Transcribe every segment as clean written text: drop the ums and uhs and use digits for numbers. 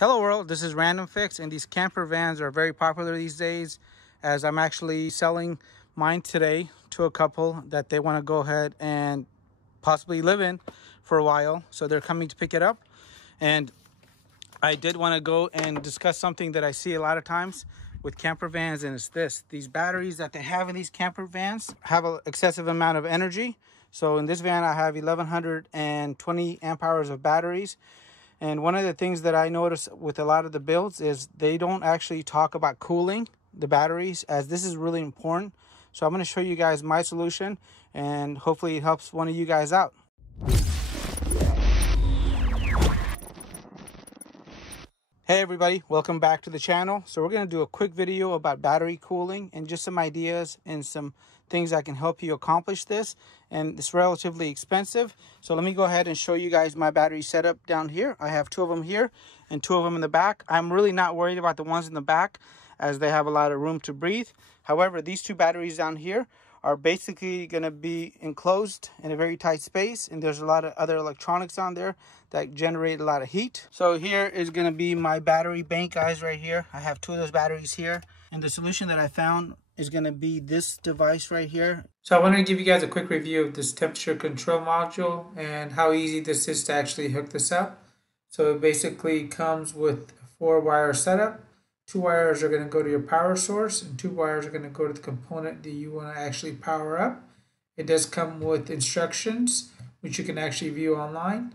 Hello world, this is Random Fix, and these camper vans are very popular these days, as I'm actually selling mine today to a couple that they want to go ahead and possibly live in for a while. So they're coming to pick it up, and I did want to go and discuss something that I see a lot of times with camper vans, and it's this: these batteries that they have in these camper vans have an excessive amount of energy. So in this van I have 1120 amp hours of batteries. And one of the things that I notice with a lot of the builds is they don't actually talk about cooling the batteries, as this is really important. So I'm going to show you guys my solution, and hopefully it helps one of you guys out. Hey everybody, welcome back to the channel. So we're going to do a quick video about battery cooling and just some ideas and some things that can help you accomplish this. And it's relatively expensive. So let me go ahead and show you guys my battery setup down here. I have two of them here and two of them in the back. I'm really not worried about the ones in the back, as they have a lot of room to breathe. However, these two batteries down here are basically going to be enclosed in a very tight space, and there's a lot of other electronics on there that generate a lot of heat. So here is going to be my battery bank, guys, right here. I have two of those batteries here, and the solution that I found is going to be this device right here. So I wanted to give you guys a quick review of this temperature control module and how easy this is to actually hook this up. So it basically comes with a 4-wire setup. 2 wires are going to go to your power source, and 2 wires are going to go to the component that you want to actually power up. It does come with instructions, which you can actually view online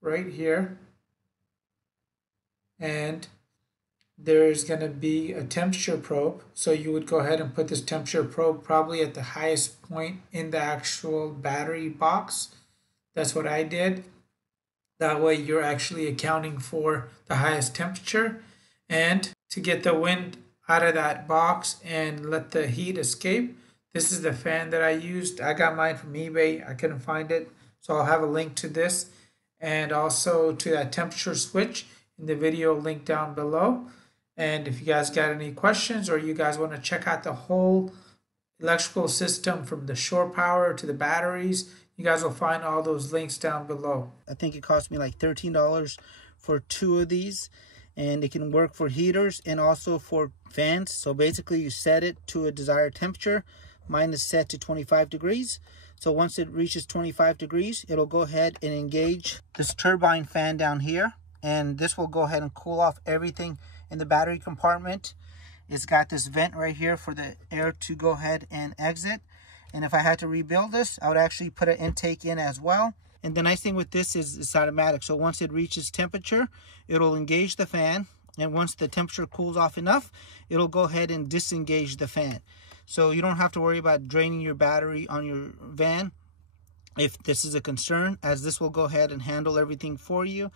right here. And there's going to be a temperature probe. So you would go ahead and put this temperature probe probably at the highest point in the actual battery box. That's what I did. That way you're actually accounting for the highest temperature. And to get the wind out of that box and let the heat escape, this is the fan that I used. I got mine from eBay. I couldn't find it, so I'll have a link to this and also to that temperature switch in the video link down below. And if you guys got any questions, or you guys want to check out the whole electrical system from the shore power to the batteries, you guys will find all those links down below. I think it cost me like $13 for 2 of these. And it can work for heaters and also for fans. So basically you set it to a desired temperature. Mine is set to 25 degrees. So once it reaches 25 degrees, it'll go ahead and engage this turbine fan down here. And this will go ahead and cool off everything in the battery compartment. It's got this vent right here for the air to go ahead and exit. And if I had to rebuild this, I would actually put an intake in as well. And the nice thing with this is it's automatic. So once it reaches temperature, it'll engage the fan. And once the temperature cools off enough, it'll go ahead and disengage the fan. So you don't have to worry about draining your battery on your van if this is a concern, as this will go ahead and handle everything for you.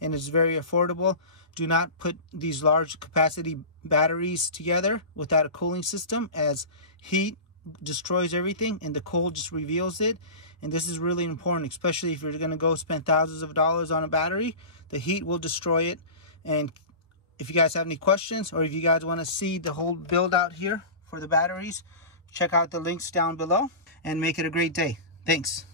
And it's very affordable. Do not put these large capacity batteries together without a cooling system, as heat destroys everything and the cold just reveals it. And this is really important, especially if you're going to go spend thousands of dollars on a battery. The heat will destroy it. And if you guys have any questions, or if you guys want to see the whole build out here for the batteries, check out the links down below and make it a great day. Thanks.